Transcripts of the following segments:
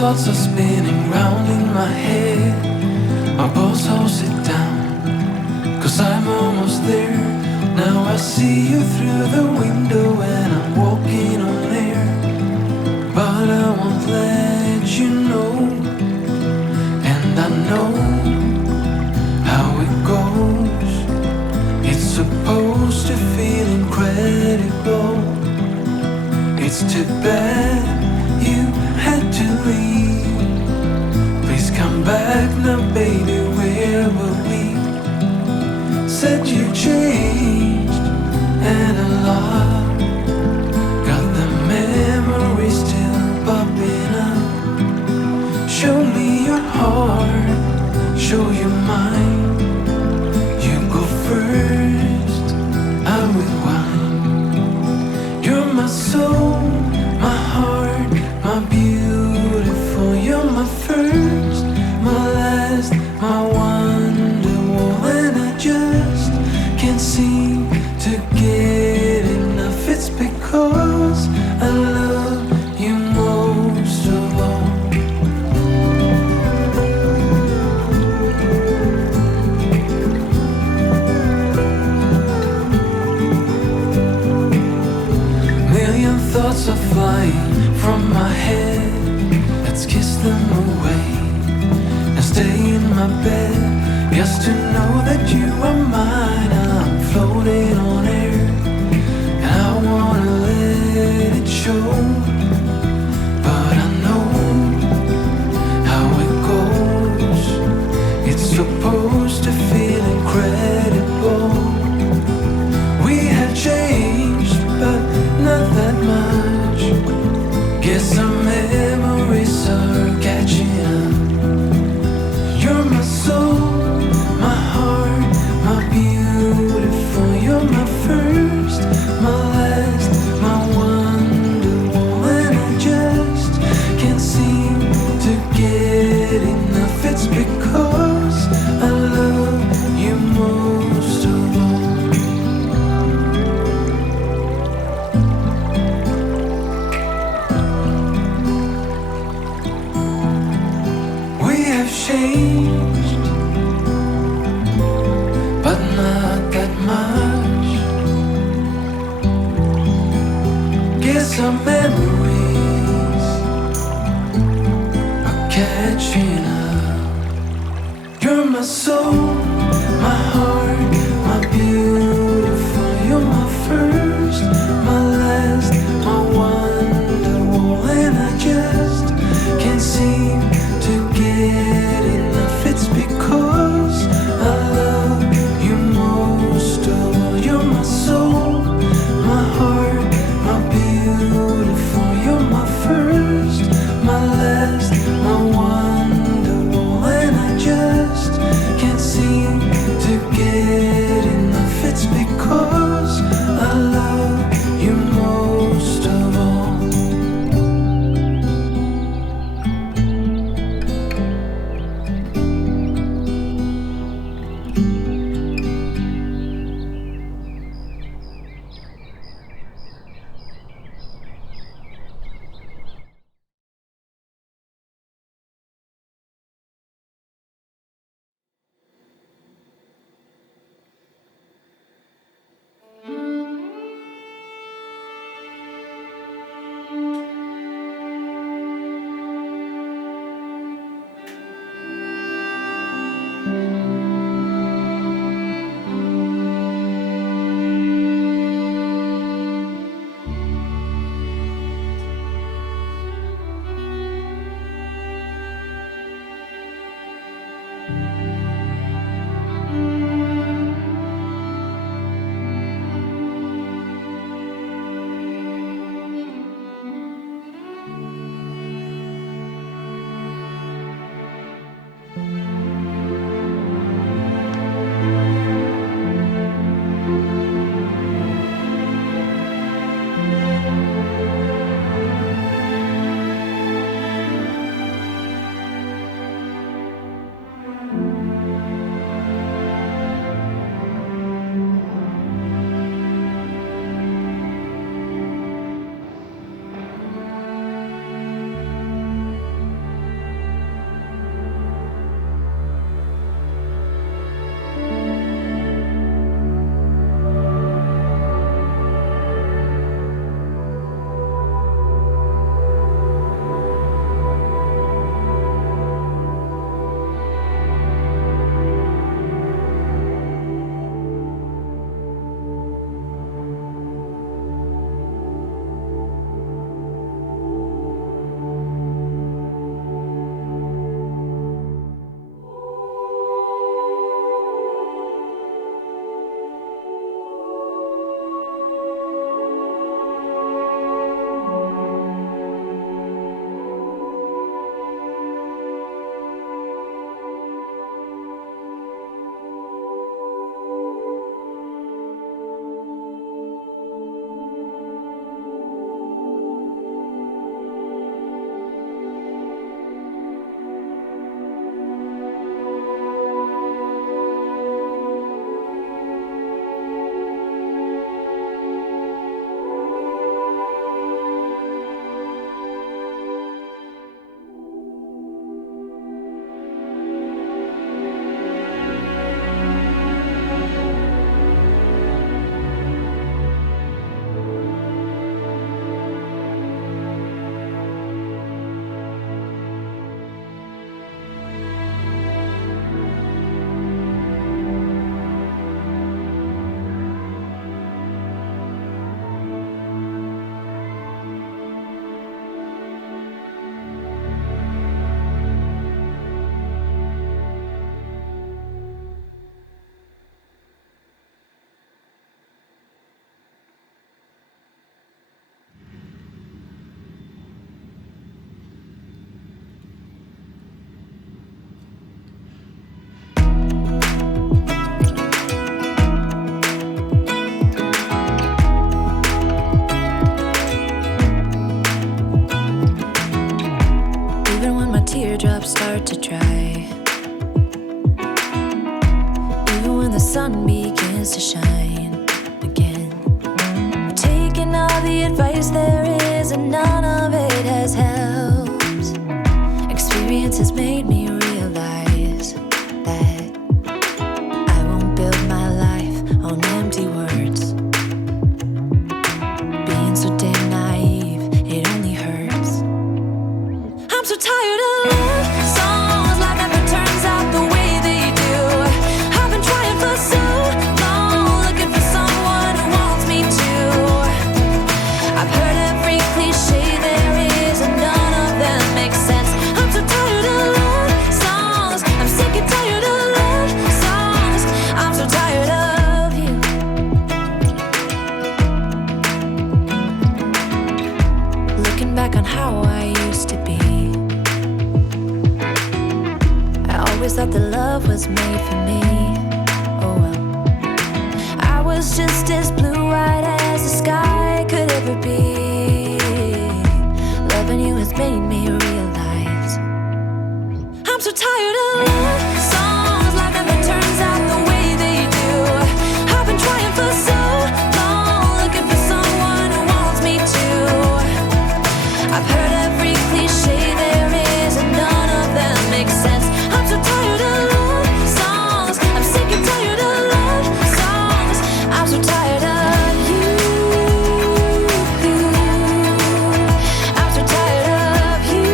thoughts are spinning round in my head. My boss holds it down, 'cause I'm almost there. Now I see you through the window and I'm walking on air. But I won't let you know, and I know how it goes. It's supposed to feel incredible. It's too bad you had to leave. Please come back now, baby, where were we? Said you changed and a lot. Got the memories still popping up. Show me your heart, show you mine. You go first, I will whine. You're my soul, my heart, my beautiful. You're my first, my last, my wonderwall. And I just can't seem to get enough. It's because I love you most of all. that you are mine. I'm floating on air, and I wanna let it show. But I know how it goes. It's supposed to feel incredible. We have changed, but not that much. Guess our memories are catching up. You're my soul, my heart, my beautiful. You're my first, my last, my wonderful. And I just can't seem to get enough. It's because I love you most of all. We have changed, but not that much. Guess our memories are catching up. You're my soul, my heart, my beautiful. You're my first, my last, my wonderful. And I just can't seem to get enough. It's because I love you most of all. You're my soul, my heart, my beautiful. sun begins to shine again. Taking all the advice there is, and none of it has helped. Experience has made me realize that I won't build my life on empty words. Being so damn naive, it only hurts. I'm so tired of love songs, life never turns out the way they do. I've been trying for so long, looking for someone who wants me to. I've heard every cliche there is, and none of them make sense. I'm so tired of love songs, I'm sick and tired of love songs. I'm so tired of you. Looking back on how I used to be, I always thought that love was made for me. Oh well, I was just as blue-eyed as the sky could ever be. Loving you has made me realize I'm so tired of love songs, life never turns out the way they do. I've been trying for so long, looking for someone who wants me to. I've heard every cliche there is, and none of them make sense. I'm so tired of love songs, I'm sick and tired of love songs. I'm so tired of you. I'm so tired of you.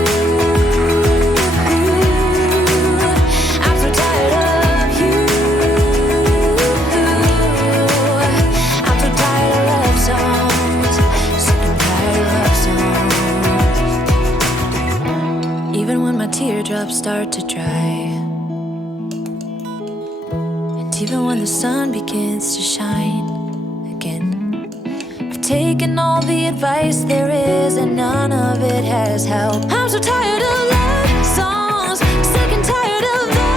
I'm so tired of you. I'm so tired of love songs, sick and tired of love songs. Even when my teardrops start to dry, and even when the sun begins to shine again, I've taken all the advice there is, and none of it has helped. I'm so tired of love songs, sick and tired of love